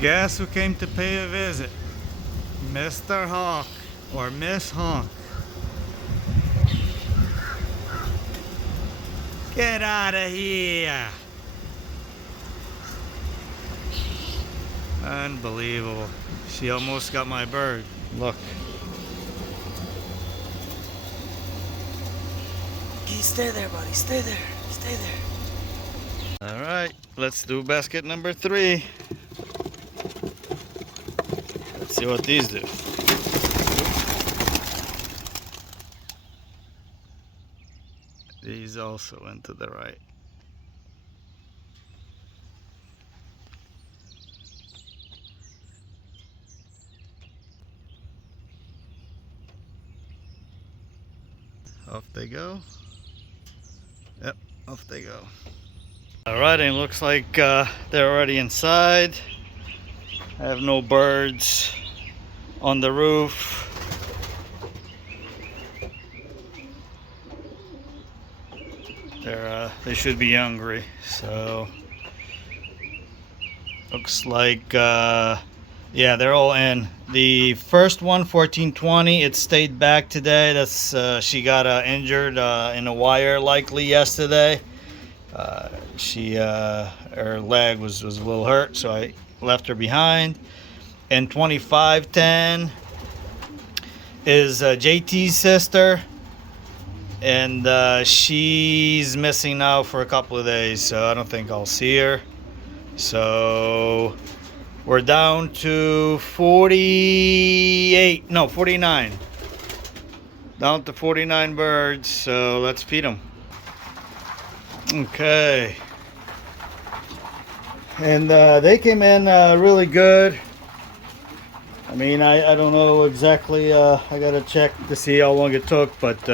Guess who came to pay a visit? Mr. Hawk or Miss Hawk. Get out of here! Unbelievable. She almost got my bird. Look. Okay, stay there, buddy. Stay there. Stay there. Alright, let's do basket number 3. Let's see what these do. These also went to the right. Off they go. Yep, off they go. Alright, and it looks like they're already inside. I have no birds on the roof. They should be hungry, so looks like yeah, they're all in. The first one, 1420, it stayed back today. That's she got injured in a wire likely yesterday. Her leg was a little hurt, so I left her behind. And 2510 is JT's sister, and she's missing now for a couple of days, so I don't think I'll see her. So we're down to 49. Down to 49 birds, so let's feed them. Okay. And they came in really good. I mean, I don't know exactly, I gotta check to see how long it took, but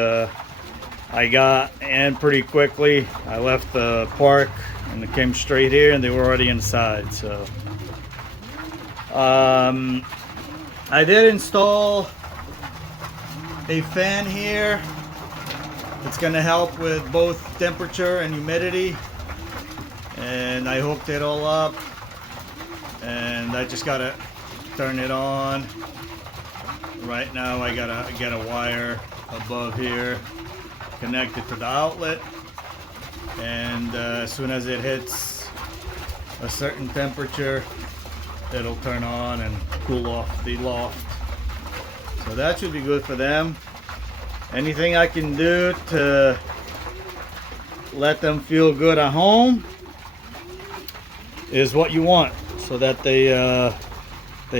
I got in pretty quickly. I left the park and it came straight here and they were already inside, so. I did install a fan here. It's gonna help with both temperature and humidity. And I hooked it all up. And I just gotta turn it on. Right now I gotta get a wire above here, connect it to the outlet, and as soon as it hits a certain temperature, it'll turn on and cool off the loft. So that should be good for them. Anything I can do to let them feel good at home is what you want, so that they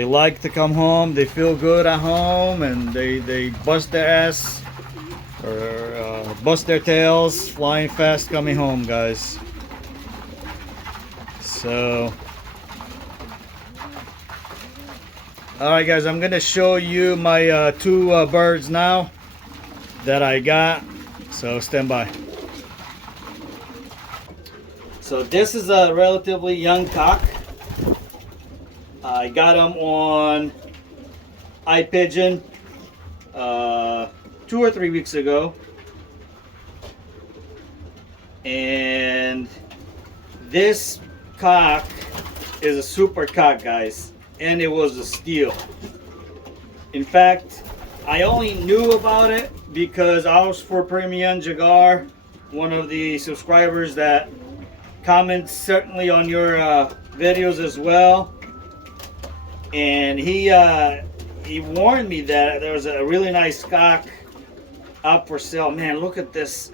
like to come home, they feel good at home, and they bust their ass or bust their tails flying fast coming home, guys. So alright guys, I'm gonna show you my 2 birds now that I got, so stand by. So this is a relatively young cock. I got him on iPigeon 2 or 3 weeks ago, and this cock is a super cock, guys, and it was a steal. In fact, I only knew about it because I was for Premium Jagar, one of the subscribers that comments certainly on your videos as well, and he warned me that there was a really nice cock up for sale. Man, look at this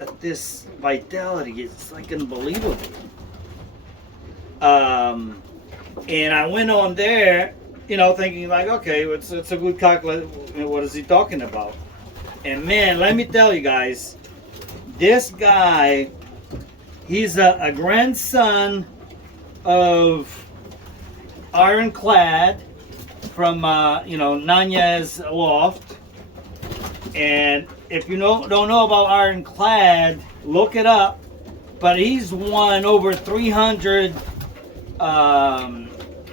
vitality, it's like unbelievable. And I went on there, you know, thinking like, okay, it's a good cock, what is he talking about? And man, let me tell you guys, this guy, he's a grandson of Iron Clad from you know, Nanya's Loft. And if you don't know about Iron Clad, look it up. But he's won over 300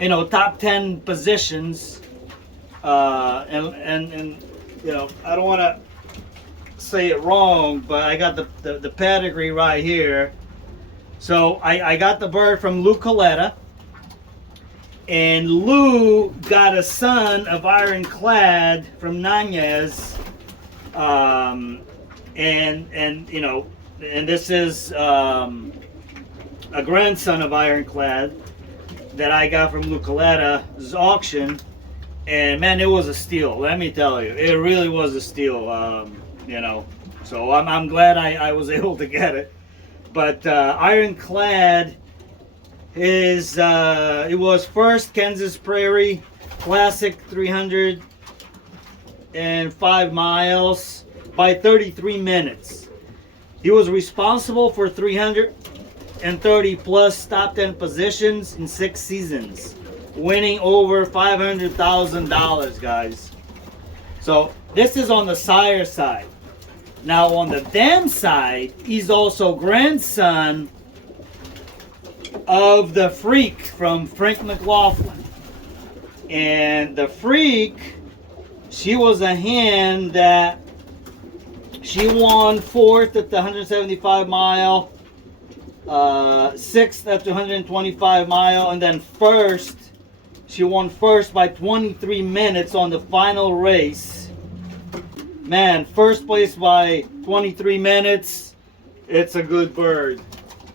you know, top 10 positions, and you know, I don't want to say it wrong, but I got the pedigree right here. So I got the bird from Lou Coletta, And Lou got a son of Iron Clad from Nanez, and you know, and this is a grandson of Iron Clad that I got from Lou Coletta's auction, and man, it was a steal. Let me tell you, it really was a steal. You know, so I'm glad I was able to get it. But Iron Clad is it was first Kansas Prairie Classic 305 miles by 33 minutes. He was responsible for 330 plus top 10 positions in 6 seasons, winning over $500,000, guys. So this is on the sire side. Now on the dam side, he's also grandson of the Freak from Frank McLaughlin. And the Freak, she was a hen that she won 4th at the 175 mile, 6th at the 125 mile, and then first. She won first by 23 minutes on the final race. Man, first place by 23 minutes. It's a good bird.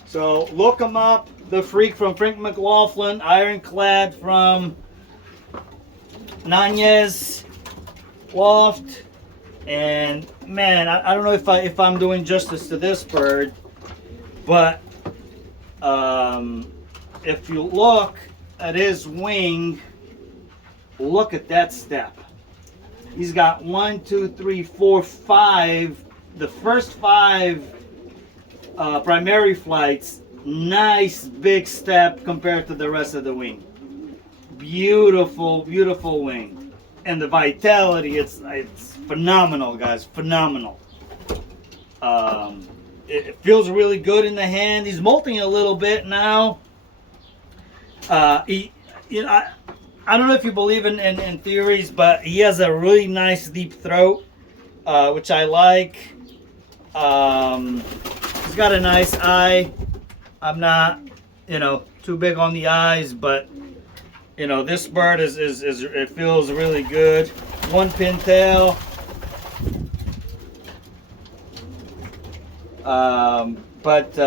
So look him up. The Freak from Frank McLaughlin, Iron Clad from Nanez Loft. And man, I don't know if I'm doing justice to this bird, but if you look at his wing, look at that step. He's got 1, 2, 3, 4, 5. The first 5 primary flights. Nice big step compared to the rest of the wing. Beautiful, beautiful wing. And the vitality, it's phenomenal, guys. Phenomenal. It feels really good in the hand. He's molting a little bit now. You know, I don't know if you believe in theories, but he has a really nice deep throat, which I like. He's got a nice eye. I'm not, you know, too big on the eyes, but you know, this bird is it feels really good. 1 pin tail. But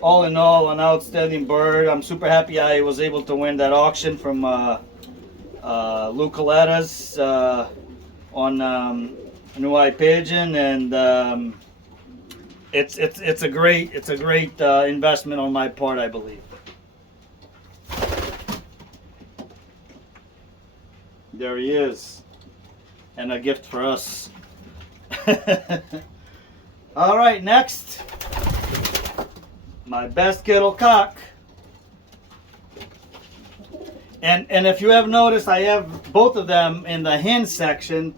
all in all, an outstanding bird. I'm super happy I was able to win that auction from Lou Coletta's on New Eye Pigeon, and it's a great investment on my part, I believe. There he is, and a gift for us. All right, next, my best Kittel cock. And if you have noticed, I have both of them in the hen section.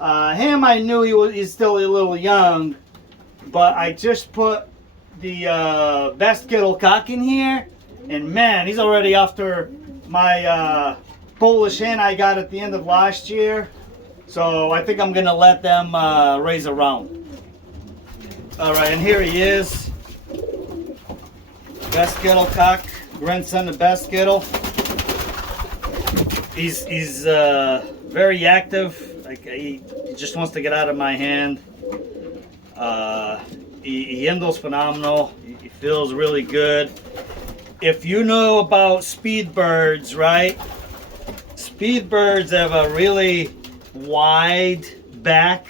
Him, I knew he's still a little young, but I just put the best Kittel cock in here, and man, he's already after my Polish hen I got at the end of last year. So I think I'm gonna let them raise around. All right, and here he is, best Kittel cock, grandson of best Kittel. He's very active. Like he just wants to get out of my hand. He handles phenomenal. He feels really good. If you know about speed birds, right? Speed birds have a really wide back,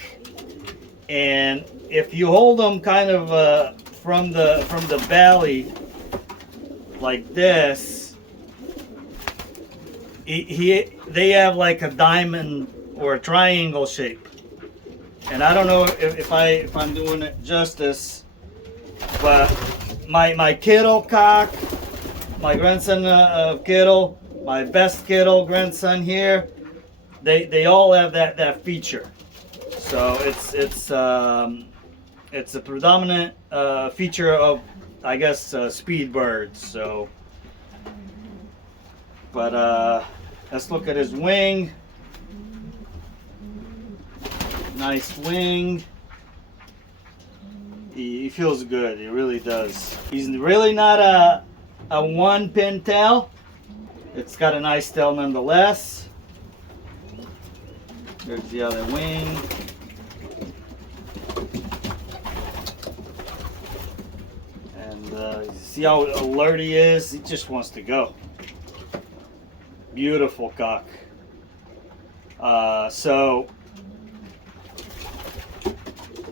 and if you hold them kind of from the belly like this, they have like a diamond or a triangle shape. And I don't know if I'm doing it justice, but my Kittel cock, my grandson of Kittel, my best Kittel grandson here, they all have that feature. So it's a predominant feature of, I guess, speed birds. So, but let's look at his wing. Nice wing. He feels good. He really does. He's really not a one pin tail. it's got a nice tail nonetheless. There's the other wing. And you see how alert he is? He just wants to go. Beautiful cock. So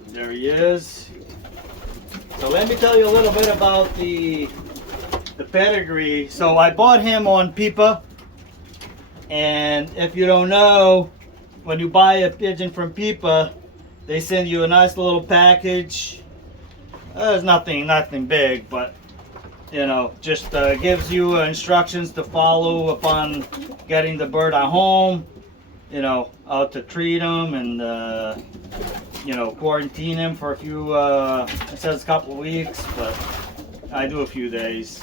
there he is. So let me tell you a little bit about the pedigree. So I bought him on Pipa, and if you don't know, when you buy a pigeon from Pipa, they send you a nice little package. There's nothing big, but you know, just gives you instructions to follow upon getting the bird at home. You know, how to treat them and you know, quarantine him for a few. It says a couple of weeks, but I do a few days.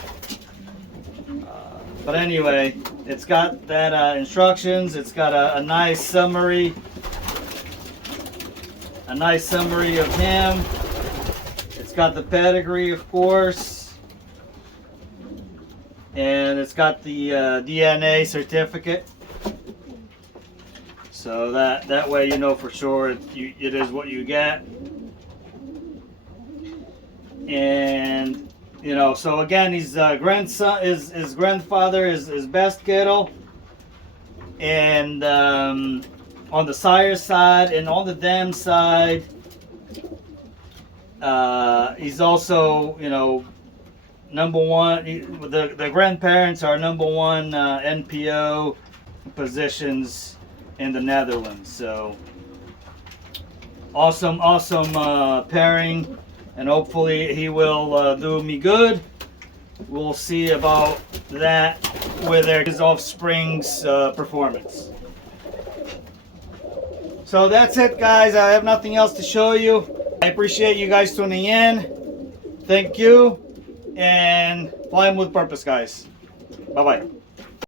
But anyway, it's got that instructions. It's got a nice summary. A nice summary of him. It's got the pedigree, of course. And it's got the DNA certificate. So that way you know for sure it is what you get. And you know, so again, his grandson, his grandfather is best Kittel, and on the sire side and on the dam side, he's also, you know, number one. The grandparents are number one NPO positions in the Netherlands. So awesome pairing. And hopefully he will do me good. We'll see about that with his offspring's performance. So that's it, guys. I have nothing else to show you. I appreciate you guys tuning in. Thank you. And fly 'em with purpose, guys. Bye-bye.